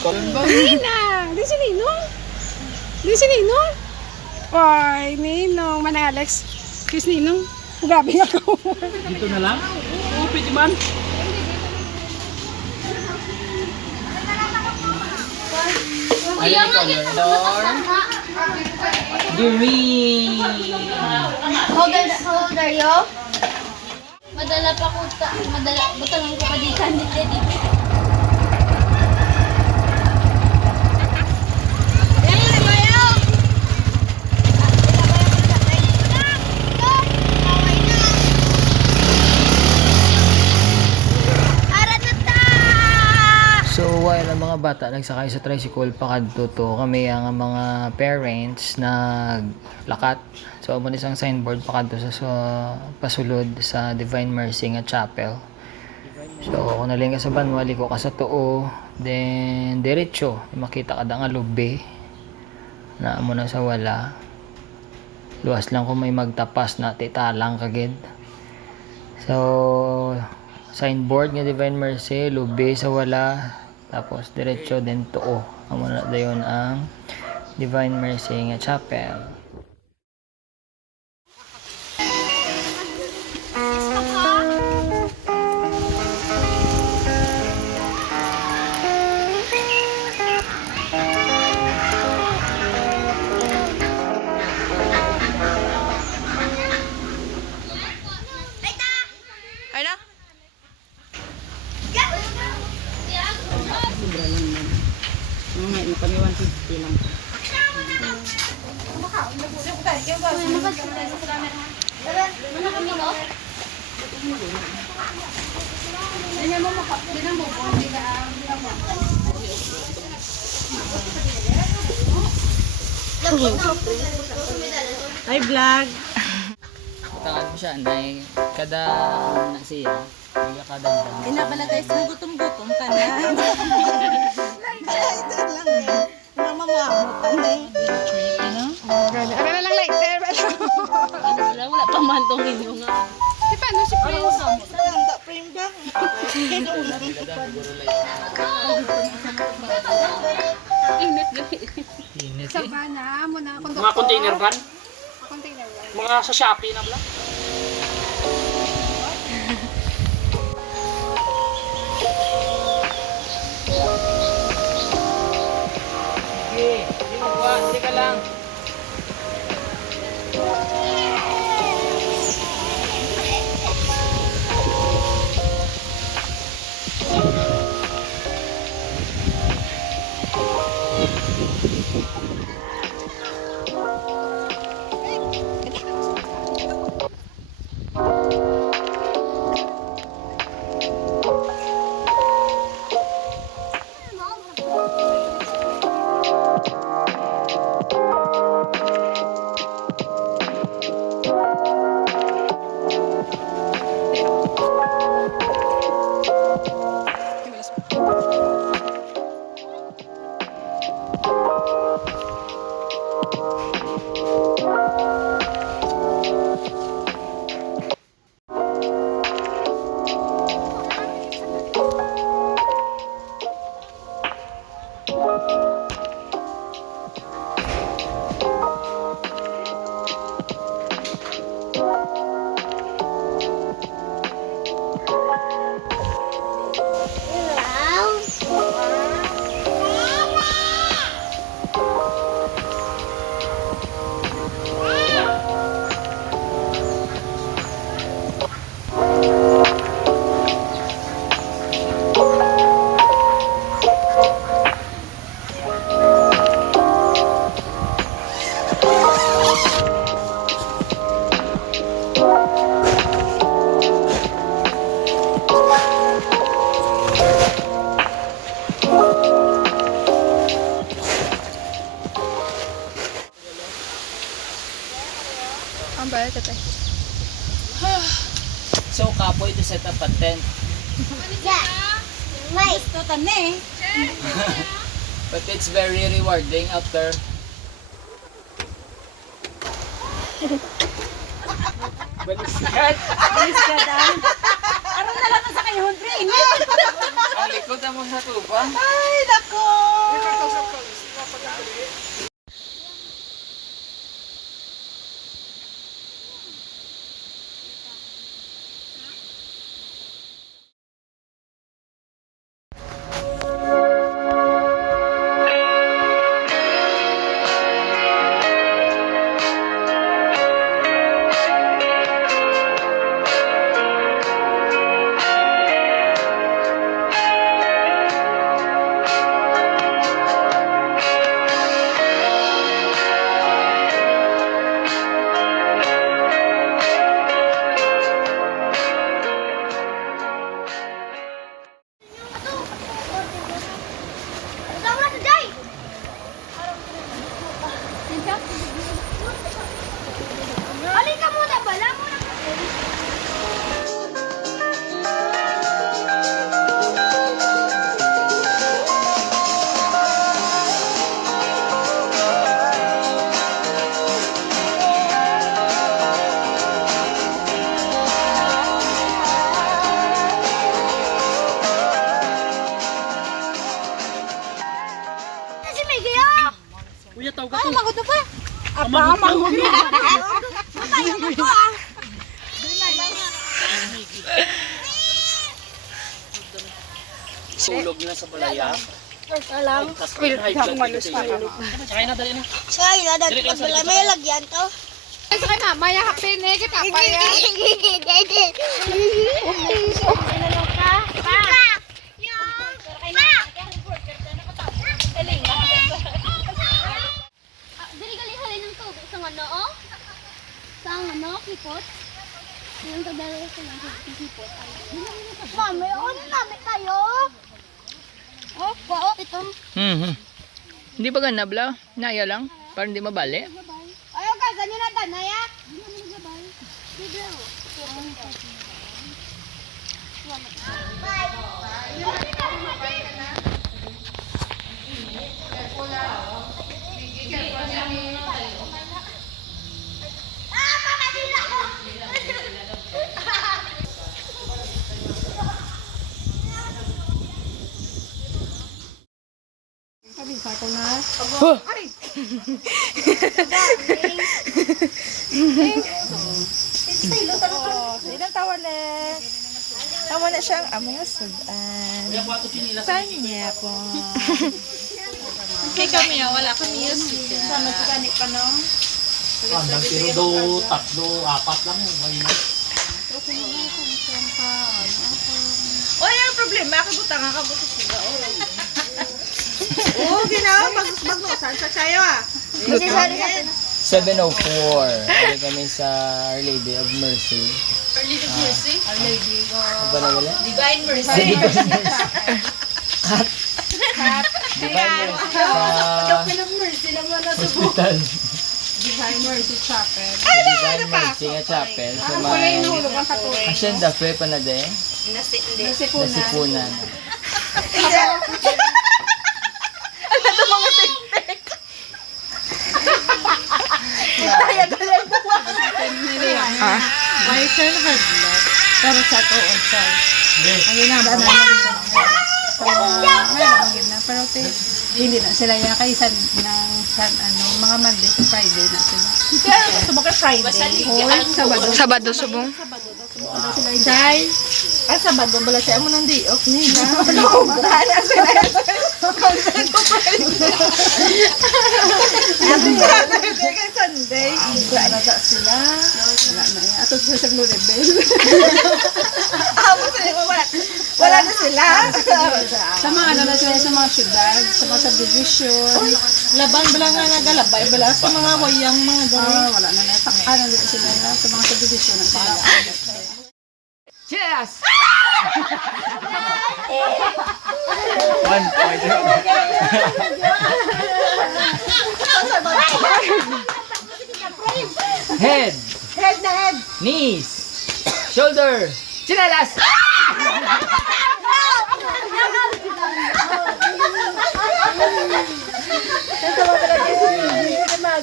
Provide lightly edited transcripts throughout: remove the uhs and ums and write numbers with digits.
Ikot. Nina! Di si Ninong? Di si Ninong? Ay, Ninong. Mana Alex. Kiss Ninong. Grabe nga ko. Dito na lang? Oo, pwede man. Ayan yung color door. Green. How old are you? Madala pa ko madala butangan ko pa di kandidat dito. So while ang mga bata nagsakay sa tricycle pakadto to, kami ang mga parents naglakat. So amo isang signboard pakadto sa pasulod sa Divine Mercy nga chapel. So kung naling ka sa banwali ko ka sa tuo, then diretso makita kada nga lubi na amo na sa wala. Luwas lang kung may magtapas na titalang kagid. So signboard nga Divine Mercy, lubi sa wala, tapos diretso din tuo. Amo na dayon ang Divine Mercy nga chapel. Ay na? Mga kami 150 lang. Hi vlog. Tawag mo siya, anday kada na siya. Hindi kada dam. Inabala guys, gutom-gutom ka na. Ito lang eh. Mama mo amutan na eh. Gani. Ano na lang lighter. Wala pa man tong inyo nga. Di paano si Prince? Handa frame ba? Init gali. Init Sa eh. bana mo na kung Mga container van? Container van. Mga sa Shopee na lang. Sige, hindi mo ba? Hindi ka lang. Ang bayad tatay. So kapoy to set up a tent. Gusto tan eh. But it's very rewarding after. Baliskad. Alis ka dan. Aron na lang sa kayo, Andre. Ang likod mo sa tuba. Ay, nako. may gayo. Kuya, tawag ka to. Magod na pa. Aba, mahuli. Matayo na to ah. Sulog na sa balaya. Alam. Sakay na, dali na. Say, ladag ka pala. May lagyan to. Ay, sa kanya, maya hapin eh. Kita pa yan. Ano ka? Pa! Dili gali halin ng tubig sa ano, oh? Sa ano, kipot? Yung kadalo sa ng kipot. Mami, ano namin kayo? Oh, wow, ito. Hindi ba ganab la? Naya lang? Para hindi mabali? Ayaw ka, ganyan na tanaya. Hindi naman gabay. Sige, Kabisa ko na. Huh! Ilang tawa na. Tawa na siyang among sudan. Kanya po. Kay kami wala ko music. Sana sa kanik pa no? Pero do, tatlo, apat lang. Why not? Oy, ang problema ako butang ka buto sila. Oh, ginawa magnusan sa sayo ah. 7:04. Dali kami sa Our Lady of Mercy. Our Lady of Mercy? Our Lady of... Ba na wala? Divine Mercy. Divine Mercy. Divine Mercy sa hospital. Divine Mercy Chapel. Divine Mercy nga chapel. Sa Wala yung may nahulog ang katuloy. hacienda fe pa na de. Nasipunan. Wiser headlock. Pero sa to also. Ang ginaba na pero hindi na sila yan kay san ano mga Monday to Friday na sila. Kaya subok kay Friday. Hoy, Sabado subong. Day. Ay Sabado bala siya mo nang day off ni. Ano sila? Sunday. Wala na ta sila. Wala na yan. Ato sila siyang level. Wala na sila. Sa mga ano na sila sa mga syudad, sa mga subdivision. Laban bala nga nagalabay bala sa mga wayang mga gawin. Wala na na. Ano na sila na sa mga subdivision na sila. Cheers! 1 point. Head. Head na head. Knees. Shoulder. Chinelas.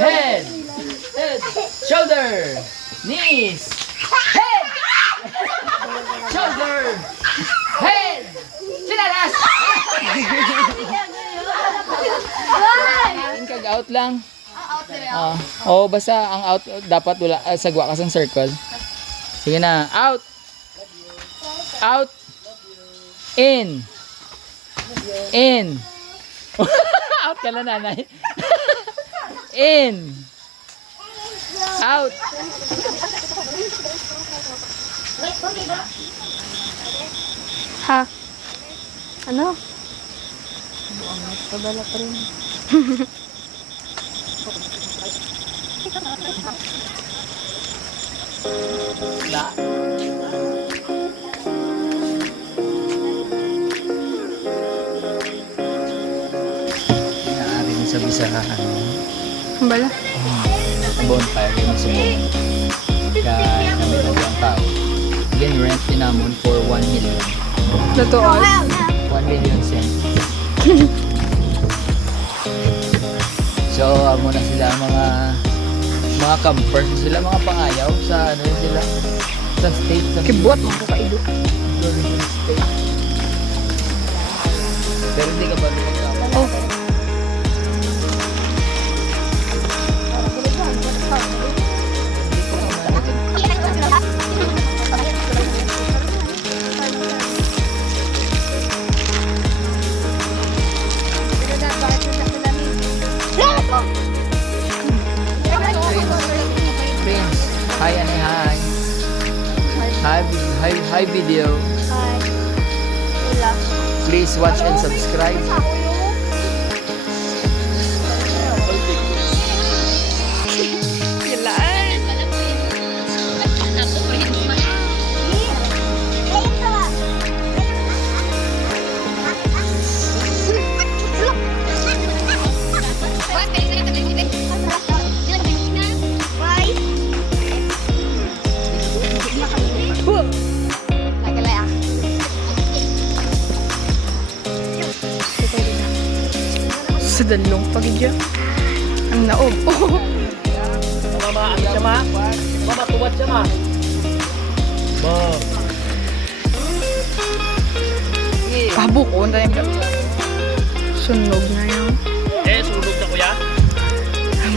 Head. Shoulder. Knees. Head. Shoulder. Head. Chinelas. Yung kag-out lang. Oh, basta ang out dapat wala sagwa ka sa circle. Sige na, out. Out. In. In. Out ka na nanay. In. Out. Ha? Ano? La. Inaari mo sa bisahan. Bala. Bonfire din sa buong. Kaya kami lang ang tao. Again, rent dinamon for 1 million. Totoo. 1 million cent. So, amo na sila mga campers sila, mga pangayaw sa ano sila sa state sa Kibot mo ka kaido. tourism state. Pero hindi ka ba Oh. Prince. Hi, Anay, hi. Hi, video. Hi. Wala. Please watch and subscribe. Kilaan. Sa dalong pagidya. Ang naog. Oh. Mama, ano siya ma? Mama, tuwad siya ma. Ma. Pabukon tayo siya. Sunog na yun. Sunog na kuya.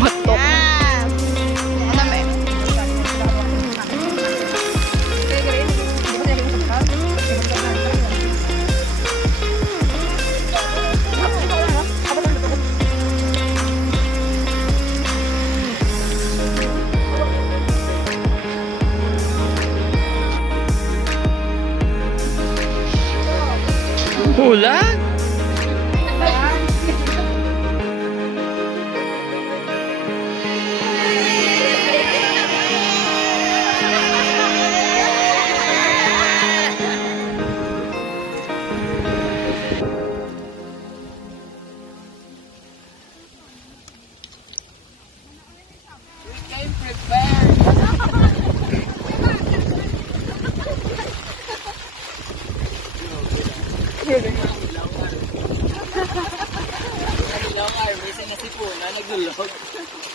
Matok. Ano ba? Bulan? Naglulog.